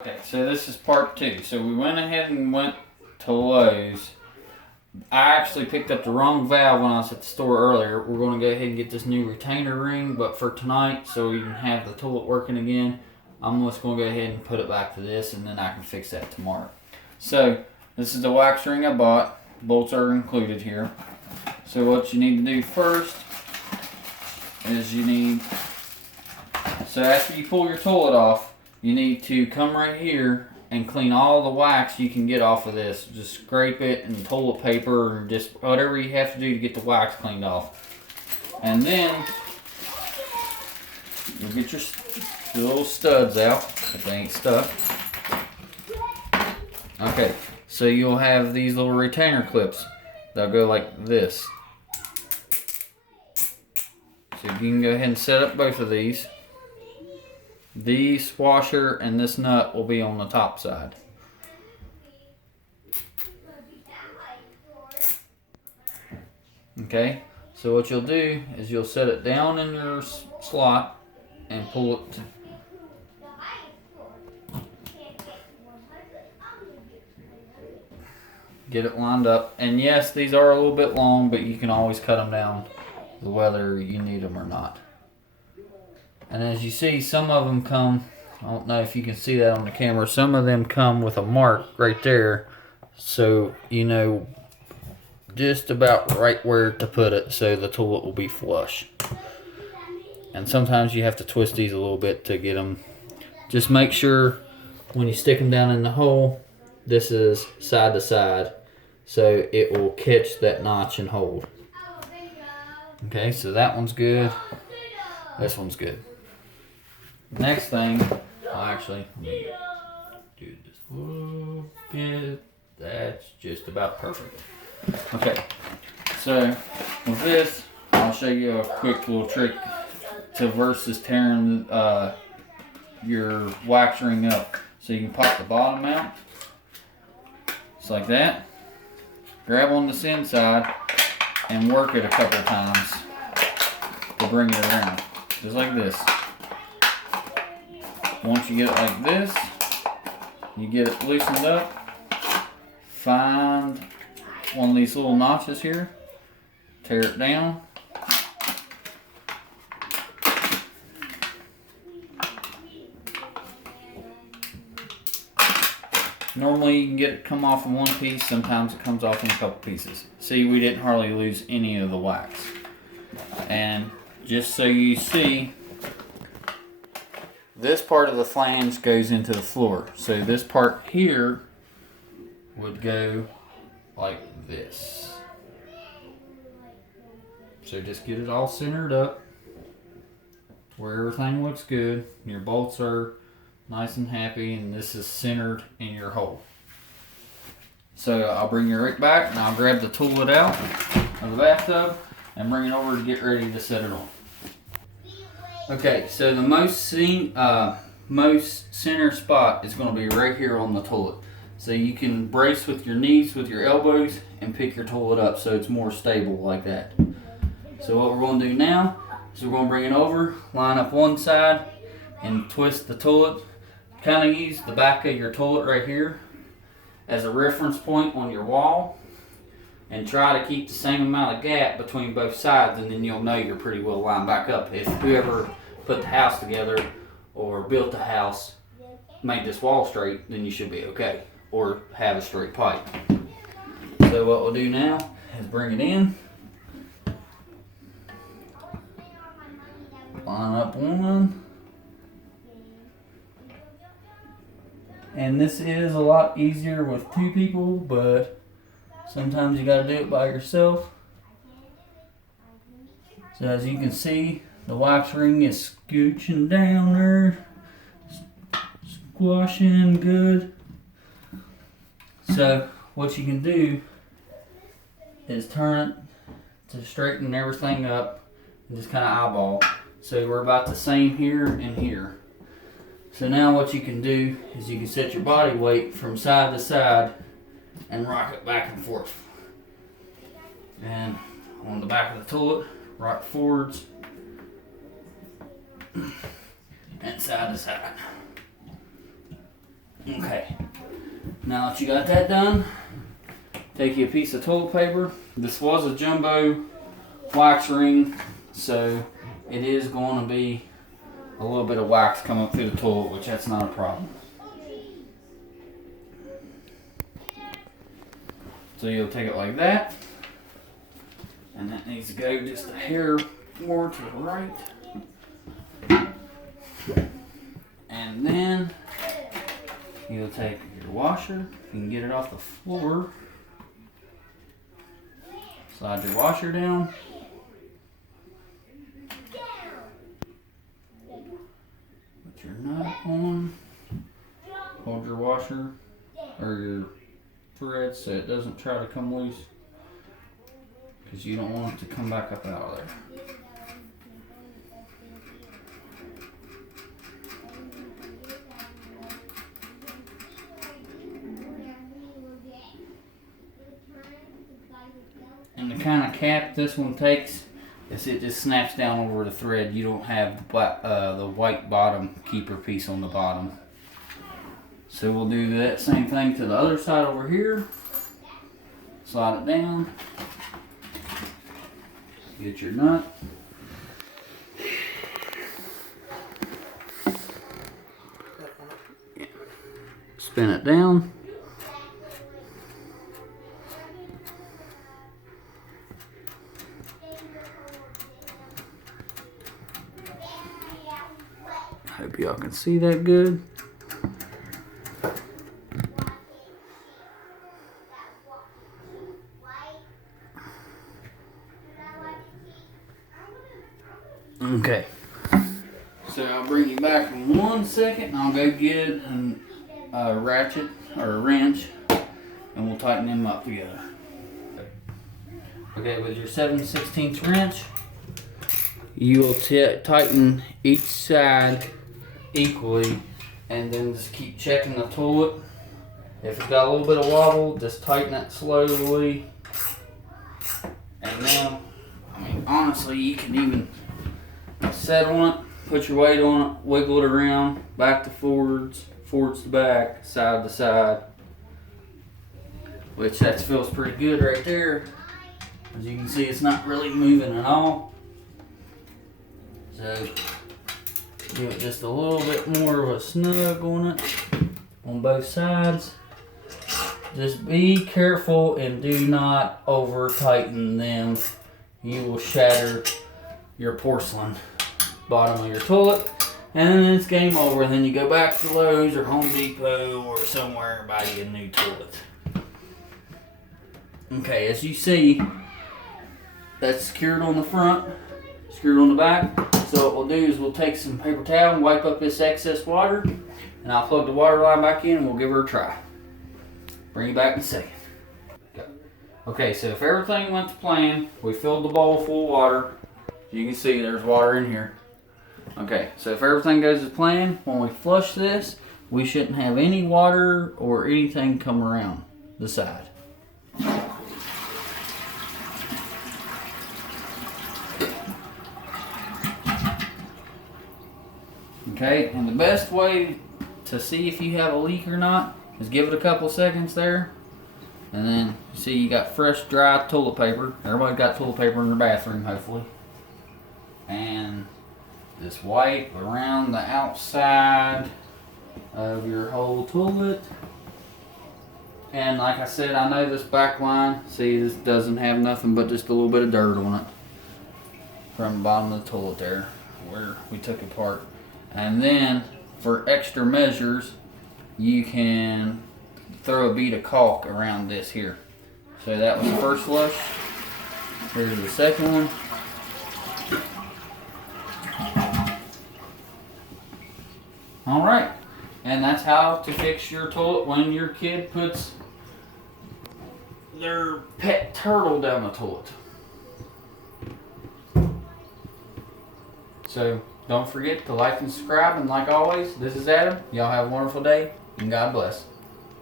Okay, so this is part two. So we went ahead and went to Lowe's. I actually picked up the wrong valve when I was at the store earlier. We're going to go ahead and get this new retainer ring, but for tonight, so we can have the toilet working again, I'm just going to go ahead and put it back to this, and then I can fix that tomorrow. So this is the wax ring I bought. Bolts are included here. So what you need to do first is so after you pull your toilet off, you need to come right here and clean all the wax you can get off of this. Just scrape it and toilet paper or just whatever you have to do to get the wax cleaned off. And then you'll get your little studs out if they ain't stuck. Okay, so you'll have these little retainer clips. They'll go like this. So you can go ahead and set up both of these. This washer and this nut will be on the top side. Okay, so what you'll do is you'll set it down in your slot and pull it. Get it lined up. And yes, these are a little bit long, but you can always cut them down whether you need them or not. And as you see, some of them come, I don't know if you can see that on the camera, some of them come with a mark right there, so you know just about right where to put it so the toilet will be flush. And sometimes you have to twist these a little bit to get them. Just make sure when you stick them down in the hole, this is side to side, so it will catch that notch and hold. Okay, so that one's good. This one's good. Next thing, let me do this a little bit. That's just about perfect. Okay, so with this, I'll show you a quick little trick to versus tearing your wax ring up. So you can pop the bottom out, just like that. Grab on this inside and work it a couple times to bring it around, just like this. Once you get it like this, you get it loosened up, find one of these little notches here, tear it down, normally you can get it come off in one piece, sometimes it comes off in a couple pieces. See, we didn't hardly lose any of the wax. And just so you see, this part of the flange goes into the floor. So this part here would go like this. So just get it all centered up where everything looks good. Your bolts are nice and happy, and this is centered in your hole. So I'll bring you right back and I'll grab the toilet out of the bathtub and bring it over to get ready to set it on. Okay, so the most center spot is going to be right here on the toilet. So you can brace with your knees, with your elbows, and pick your toilet up so it's more stable like that. So what we're going to do now is we're going to bring it over, line up one side, and twist the toilet. Kind of use the back of your toilet right here as a reference point on your wall, and try to keep the same amount of gap between both sides, and then you'll know you're pretty well lined back up. If whoever put the house together or built the house made this wall straight, then you should be okay, or have a straight pipe. So what we'll do now is bring it in, line up one, and this is a lot easier with two people, but sometimes you gotta do it by yourself. So as you can see, the wax ring is scooching down there, squashing good. So what you can do is turn it to straighten everything up and just kind of eyeball. So we're about the same here and here. So now what you can do is you can set your body weight from side to side and rock it back and forth. And on the back of the toilet, rock forwards and side to side. Okay, now that you got that done, take you a piece of toilet paper. This was a jumbo wax ring, so it is going to be a little bit of wax coming up through the toilet, which that's not a problem. So you'll take it like that, and that needs to go just a hair more to the right. And then you'll take your washer, you can get it off the floor, slide your washer down, put your nut on, hold your washer or your thread so it doesn't try to come loose, because you don't want it to come back up out of there. And the kind of cap this one takes is it just snaps down over the thread. You don't have the white bottom keeper piece on the bottom. So we'll do that same thing to the other side over here. Slide it down. Get your nut. Spin it down. Hope y'all can see that good. Okay, so I'll bring you back in 1 second and I'll go get a ratchet or a wrench and we'll tighten them up together. Okay, with your 7/16 wrench, you will tighten each side equally and then just keep checking the toilet. If it's got a little bit of wobble, just tighten it slowly. And then, I mean, honestly, you can even set on it, put your weight on it, wiggle it around, back to forwards, forwards to back, side to side. Which that feels pretty good right there. As you can see, it's not really moving at all. So, give it just a little bit more of a snug on it, on both sides. Just be careful and do not over tighten them. You will shatter your porcelain bottom of your toilet, and then it's game over. And then you go back to Lowe's or Home Depot or somewhere and buy you a new toilet. Okay, as you see, that's secured on the front, secured on the back. So what we'll do is we'll take some paper towel and wipe up this excess water, and I'll plug the water line back in and we'll give her a try. Bring you back in a second. Okay, so if everything went to plan, we filled the bowl full of water. You can see there's water in here. Okay, so if everything goes as planned, when we flush this, we shouldn't have any water or anything come around the side. Okay, and the best way to see if you have a leak or not is give it a couple seconds there, and then see you got fresh dry toilet paper. Everybody got toilet paper in their bathroom, hopefully. And just wipe around the outside of your whole toilet. And like I said, I know this back line, see, this doesn't have nothing but just a little bit of dirt on it from the bottom of the toilet there where we took it apart. And then for extra measures, you can throw a bead of caulk around this here. So that was the first flush. Here's the second one. Alright, and that's how to fix your toilet when your kid puts their pet turtle down the toilet. So don't forget to like and subscribe, and like always, this is Adam. Y'all have a wonderful day, and God bless.